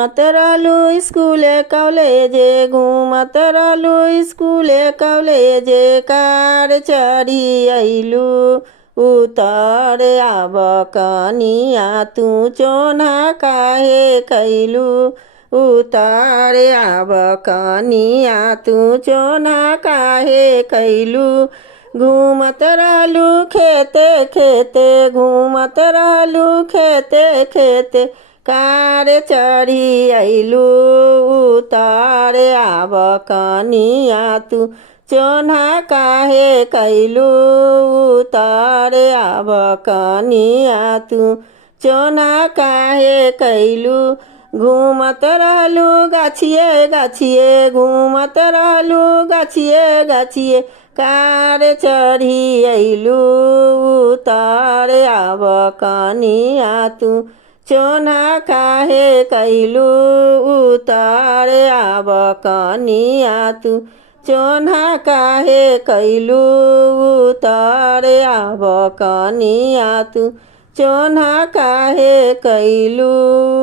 घूमत रहलू स्कूले कॉलेजे घूमत रहलू स्कूले कॉलेजे कार चढ़ी अइलू उतर आब कनिया तू चोना काहे कैलू उतर आब कनिया तू चोना काहे कैलू घूमत रहलू खेते खेते घूमत रहलू खेते खेते कार चढ़ी अइलू उतर आब कनिया तू चोना काहे कैलू उतर आब कनिया तू चोना काहे कैलू घूमत रहलू गाछिए गाछिए घूमत रहलू गाछिए गाछिए कार चढ़ी अइलू उतर आब कनिया तू चोना काहे कैलू उतर आब कनिया तू चोना काहे कैलू उतर आब कनिया तू चोना काहे कैलू।